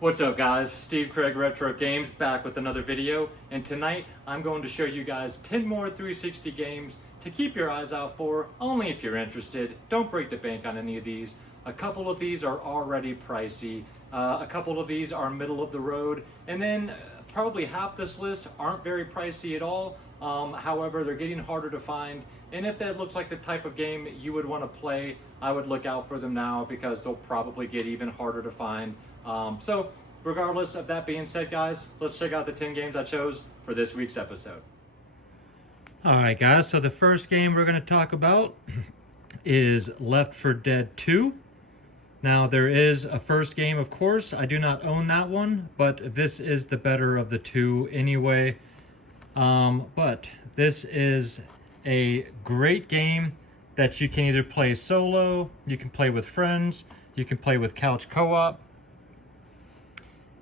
What's up guys, Steve Craig Retro Games back with another video, and tonight I'm going to show you guys 10 more 360 games to keep your eyes out for, only if you're interested. Don't break the bank on any of these. A couple of these are already pricey, a couple of these are middle of the road, and then probably half this list aren't very pricey at all. However, they're getting harder to find, and if that looks like the type of game you would want to play, I would look out for them now because they'll probably get even harder to find. So regardless of that being said, guys, let's check out the 10 games I chose for this week's episode. Alright guys, so the first game we're going to talk about is Left 4 Dead 2. Now there is a first game, of course. I do not own that one, but this is the better of the two anyway. But this is a great game that you can either play solo, you can play with friends, you can play with couch co-op.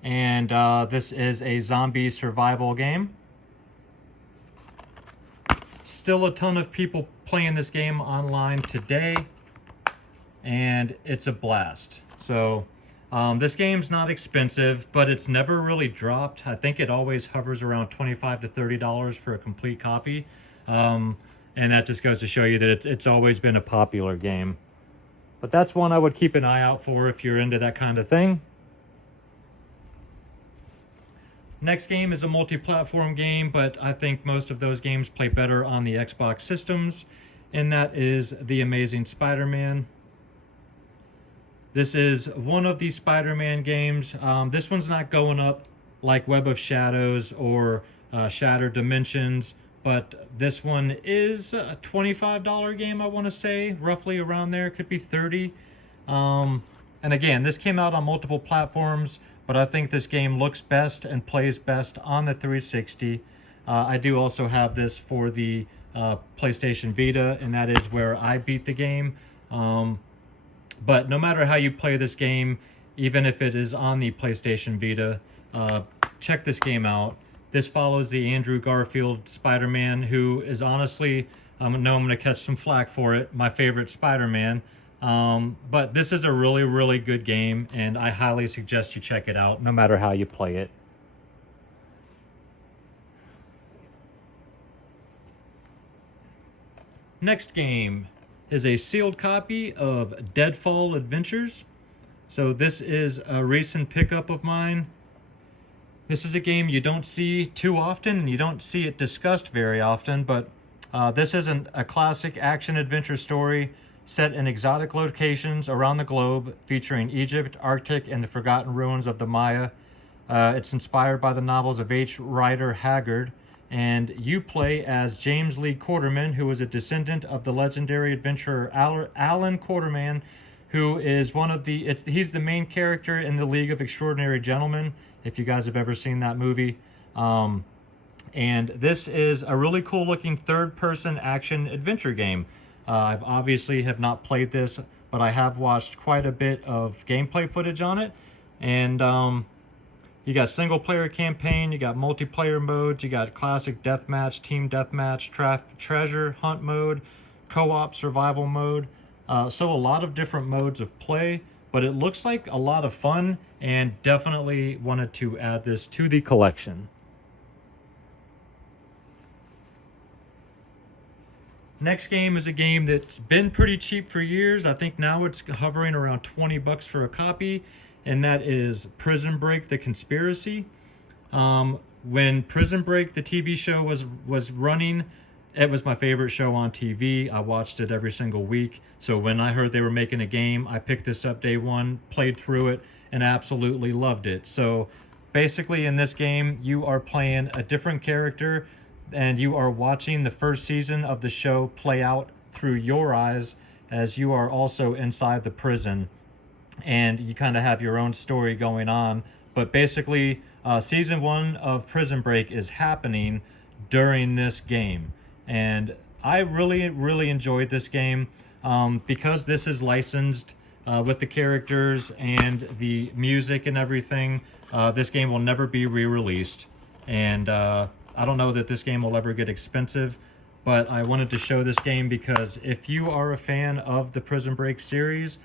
And this is a zombie survival game. Still a ton of people playing this game online today, and it's a blast. So this game's not expensive, but it's never really dropped. I think it always hovers around $25 to $30 for a complete copy. And that just goes to show you that it's always been a popular game. But that's one I would keep an eye out for if you're into that kind of thing. Next game is a multi-platform game, but I think most of those games play better on the Xbox systems, and that is the Amazing Spider-Man. This is one of the Spider-Man games. This one's not going up like Web of Shadows or Shattered Dimensions, but this one is a $25 game, I want to say, roughly around there. It could be $30. And again, this came out on multiple platforms, but I think this game looks best and plays best on the 360. I do also have this for the PlayStation Vita, and that is where I beat the game. But no matter how you play this game, even if it is on the PlayStation Vita, check this game out. This follows the Andrew Garfield Spider-Man, who is honestly, I know I'm going to catch some flack for it, my favorite Spider-Man. But this is a really, really good game, and I highly suggest you check it out, no matter how you play it. Next game is a sealed copy of Deadfall Adventures. So this is a recent pickup of mine. This is a game you don't see too often, and you don't see it discussed very often, but this is a classic action-adventure story set in exotic locations around the globe, featuring Egypt, Arctic, and the forgotten ruins of the Maya. It's inspired by the novels of H. Rider Haggard, and you play as James Lee Quarterman, who is a descendant of the legendary adventurer Allan Quarterman, who is he's the main character in the League of Extraordinary Gentlemen, if you guys have ever seen that movie. And this is a really cool looking third-person action adventure game. I've obviously have not played this, but I have watched quite a bit of gameplay footage on it. And you got single player campaign, you got multiplayer modes, you got classic deathmatch, team deathmatch, treasure hunt mode, co-op survival mode. So a lot of different modes of play, but it looks like a lot of fun, and definitely wanted to add this to the collection. Next game is a game that's been pretty cheap for years. I think now it's hovering around 20 bucks for a copy, and that is Prison Break: The Conspiracy. When Prison Break, the TV show, was running, it was my favorite show on TV. I watched it every single week. So when I heard they were making a game, I picked this up day one, played through it, and absolutely loved it. So basically in this game, you are playing a different character, and you are watching the first season of the show play out through your eyes as you are also inside the prison, and you kind of have your own story going on. But basically, season 1 of Prison Break is happening during this game, and I really, really enjoyed this game because this is licensed with the characters and the music and everything. This game will never be re-released, and I don't know that this game will ever get expensive, but I wanted to show this game because if you are a fan of the Prison Break series,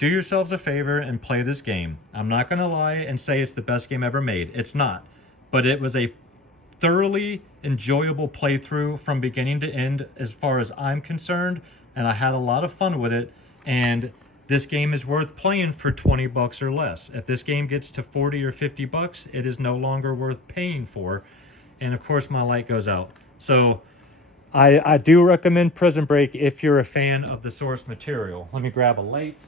do yourselves a favor and play this game. I'm not going to lie and say it's the best game ever made. It's not. But it was a thoroughly enjoyable playthrough from beginning to end as far as I'm concerned, and I had a lot of fun with it. And this game is worth playing for 20 bucks or less. If this game gets to 40 or 50 bucks, it is no longer worth paying for. And of course my light goes out. So I do recommend Prison Break if you're a fan of the source material. Let me grab a light.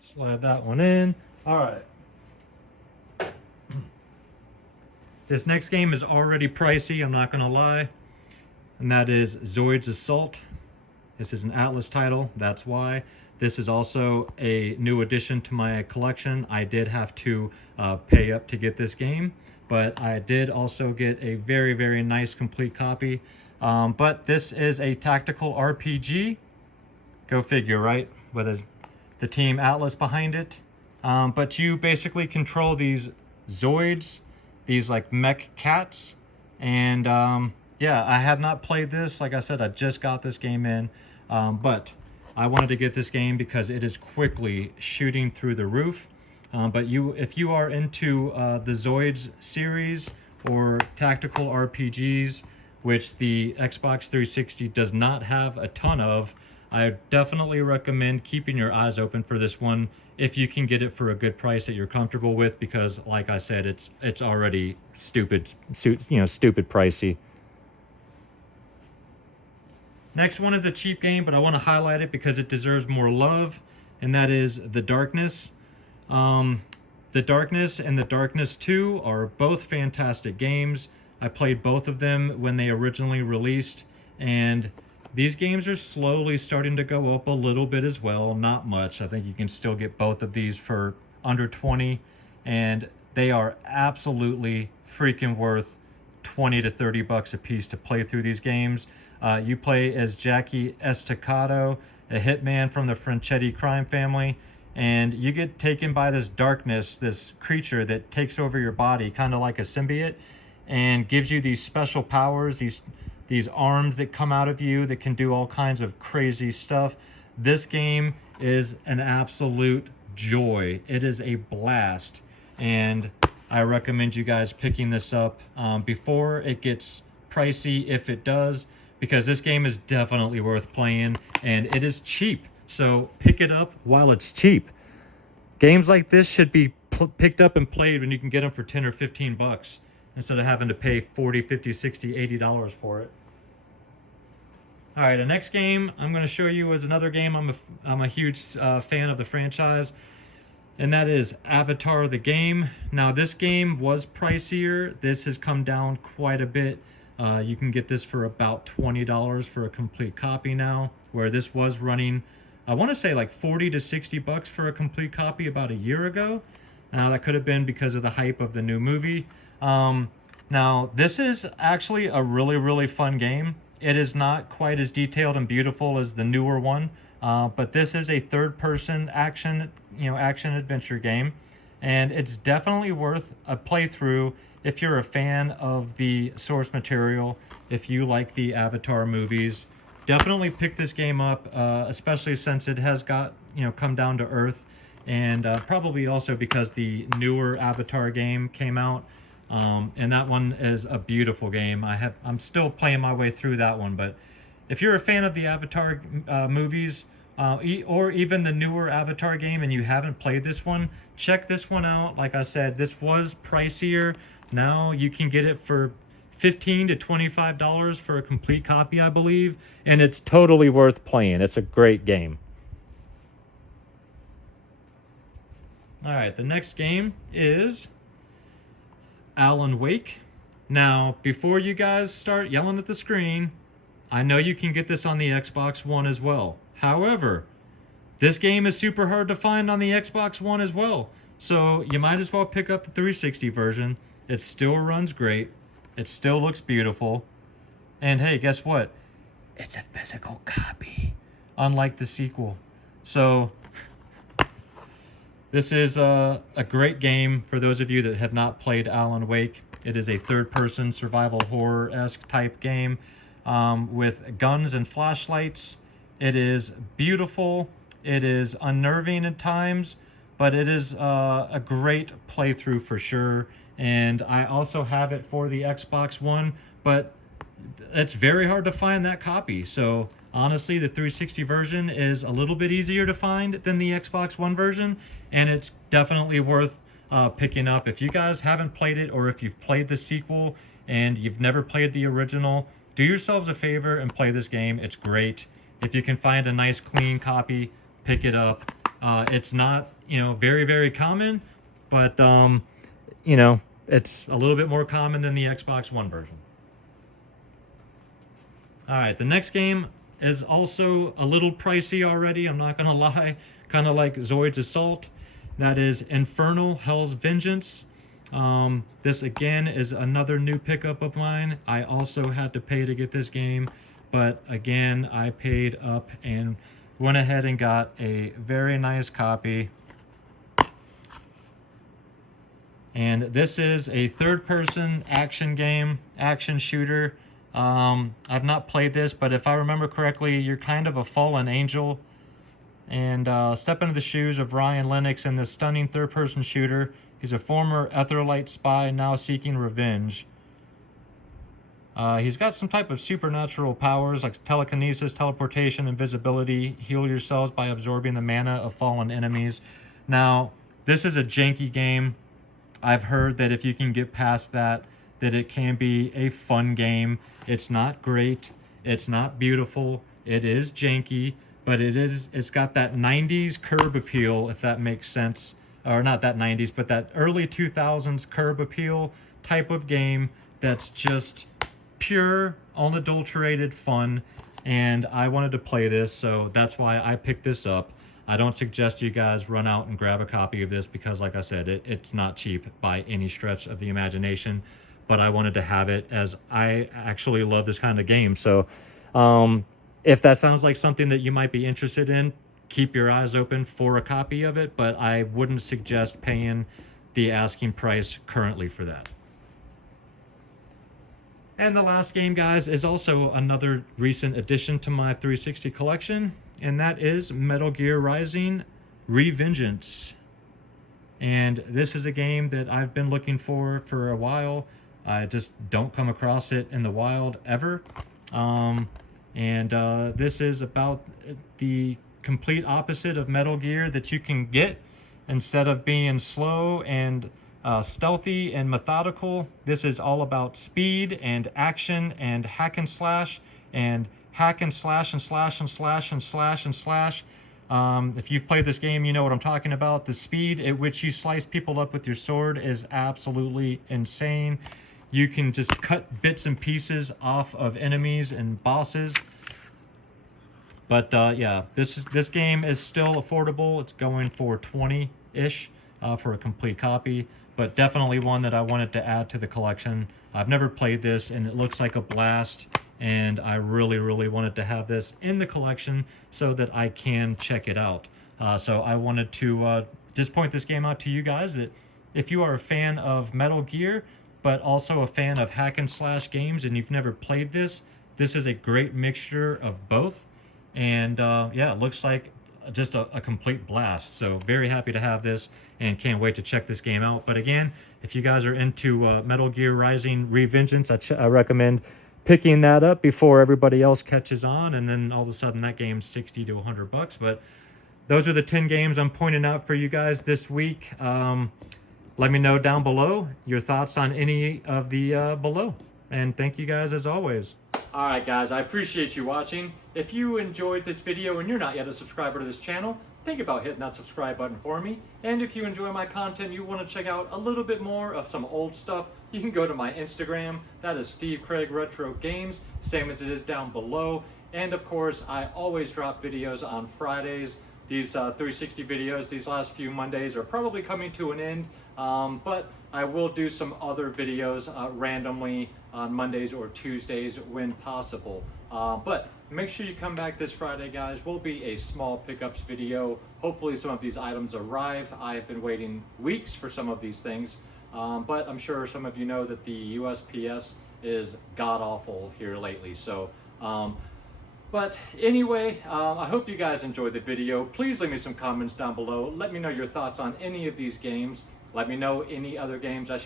Slide that one in. All right. This next game is already pricey, I'm not going to lie. And that is Zoids Assault. This is an Atlas title, that's why. This is also a new addition to my collection. I did have to pay up to get this game, but I did also get a very, very nice complete copy. But this is a tactical RPG. Go figure, right? With the team Atlas behind it. But you basically control these Zoids, these like mech cats. And yeah, I had not played this. Like I said, I just got this game in. But I wanted to get this game because it is quickly shooting through the roof. But if you are into the Zoids series or tactical RPGs, which the Xbox 360 does not have a ton of, I definitely recommend keeping your eyes open for this one if you can get it for a good price that you're comfortable with, because like I said, it's already stupid pricey. Next one is a cheap game, but I want to highlight it because it deserves more love, and that is The Darkness. The Darkness and The Darkness 2 are both fantastic games. I played both of them when they originally released, and these games are slowly starting to go up a little bit as well. Not much. I think you can still get both of these for under 20, and they are absolutely freaking worth 20 to 30 bucks a piece to play through these games. You play as Jackie Estacado, a hitman from the Franchetti crime family, and you get taken by this darkness, this creature that takes over your body, kind of like a symbiote, and gives you these special powers, these arms that come out of you that can do all kinds of crazy stuff. This game is an absolute joy. It is a blast, and I recommend you guys picking this up before it gets pricey, if it does, because this game is definitely worth playing, and it is cheap. So pick it up while it's cheap. Games like this should be picked up and played when you can get them for 10 or 15 bucks instead of having to pay 40, 50, 60, $80 for it. All right, the next game I'm going to show you is another game I'm a huge fan of the franchise, and that is Avatar the game. Now, this game was pricier. This has come down quite a bit. You can get this for about $20 for a complete copy now, where this was running, I want to say like 40 to 60 bucks for a complete copy about a year ago. Now, that could have been because of the hype of the new movie. Now, this is actually a really, really fun game. It is not quite as detailed and beautiful as the newer one, but this is a third-person action adventure game, and it's definitely worth a playthrough if you're a fan of the source material. If you like the Avatar movies, definitely pick this game up, especially since it has come down to earth, and probably also because the newer Avatar game came out. And that one is a beautiful game. I'm still playing my way through that one, but if you're a fan of the Avatar movies, or even the newer Avatar game, and you haven't played this one, check this one out. Like I said, this was pricier. Now you can get it for $15 to $25 for a complete copy, I believe, and it's totally worth playing. It's a great game. All right, the next game is Allan Wake. Now, before you guys start yelling at the screen, I know you can get this on the Xbox One as well. However, this game is super hard to find on the Xbox One as well. So you might as well pick up the 360 version. It still runs great. It still looks beautiful. And hey, guess what? It's a physical copy, unlike the sequel. So This is a great game for those of you that have not played Allan Wake. It is a third-person survival horror-esque type game with guns and flashlights. It is beautiful. It is unnerving at times, but it is a great playthrough for sure. And I also have it for the Xbox One, but it's very hard to find that copy. So honestly, the 360 version is a little bit easier to find than the Xbox One version, and it's definitely worth picking up. If you guys haven't played it, or if you've played the sequel and you've never played the original, do yourselves a favor and play this game. It's great. If you can find a nice clean copy, pick it up. It's not, very, very common, but, it's a little bit more common than the Xbox One version. All right, the next game is also a little pricey already, I'm not going to lie, kind of like Zoids Assault. That is Infernal, Hell's Vengeance. This again is another new pickup of mine. I also had to pay to get this game, but again, I paid up and went ahead and got a very nice copy. And this is a third-person action game, action shooter. I've not played this, but if I remember correctly, you're kind of a fallen angel. And step into the shoes of Ryan Lennox in this stunning third-person shooter. He's a former Etherlite spy now seeking revenge. He's got some type of supernatural powers like telekinesis, teleportation, invisibility. Heal yourselves by absorbing the mana of fallen enemies. Now, this is a janky game. I've heard that if you can get past that it can be a fun game. It's not great. It's not beautiful. It is janky, but it's got that 90s curb appeal, if that makes sense. Or not that 90s, but that early 2000s curb appeal type of game that's just pure, unadulterated fun. And I wanted to play this, so that's why I picked this up. I don't suggest you guys run out and grab a copy of this because, like I said, it's not cheap by any stretch of the imagination. But I wanted to have it as I actually love this kind of game. So if that sounds like something that you might be interested in, keep your eyes open for a copy of it. But I wouldn't suggest paying the asking price currently for that. And the last game, guys, is also another recent addition to my 360 collection. And that is Metal Gear Rising Revengeance. And this is a game that I've been looking for a while. I just don't come across it in the wild ever. This is about the complete opposite of Metal Gear that you can get. Instead of being slow and stealthy and methodical, this is all about speed and action and hack and slash and hack and slash and slash and slash and slash and slash. If you've played this game, you know what I'm talking about. The speed at which you slice people up with your sword is absolutely insane. You can just cut bits and pieces off of enemies and bosses. But yeah, this game is still affordable. It's going for $20-ish for a complete copy, but definitely one that I wanted to add to the collection. I've never played this, and it looks like a blast. And I really, really wanted to have this in the collection so that I can check it out. So I wanted to just point this game out to you guys that if you are a fan of Metal Gear, but also a fan of hack and slash games and you've never played this, this is a great mixture of both. And yeah, it looks like just a complete blast. So very happy to have this and can't wait to check this game out. But again, if you guys are into Metal Gear Rising Revengeance, I recommend picking that up before everybody else catches on, and then all of a sudden that game's $60 to $100. But those are the 10 games I'm pointing out for you guys this week. Let me know down below your thoughts on any of the below. And thank you guys as always. Alright guys, I appreciate you watching. If you enjoyed this video and you're not yet a subscriber to this channel, think about hitting that subscribe button for me. And if you enjoy my content, you want to check out a little bit more of some old stuff, you can go to my Instagram. That is Steve Craig Retro Games, same as it is down below. And of course, I always drop videos on Fridays. These 360 videos, these last few Mondays are probably coming to an end. But I will do some other videos randomly on Mondays or Tuesdays when possible. But make sure you come back this Friday, guys. Will be a small pickups video. Hopefully some of these items arrive. I've been waiting weeks for some of these things, but I'm sure some of you know that the USPS is god-awful here lately. So, but anyway, I hope you guys enjoyed the video. Please leave me some comments down below. Let me know your thoughts on any of these games. Let me know any other games I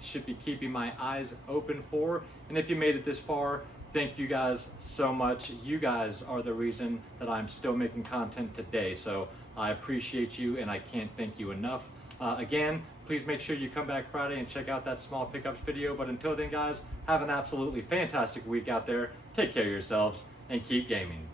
should be keeping my eyes open for. And if you made it this far, thank you guys so much. You guys are the reason that I'm still making content today. So I appreciate you and I can't thank you enough. Again, please make sure you come back Friday and check out that small pickups video. But until then, guys, have an absolutely fantastic week out there. Take care of yourselves and keep gaming.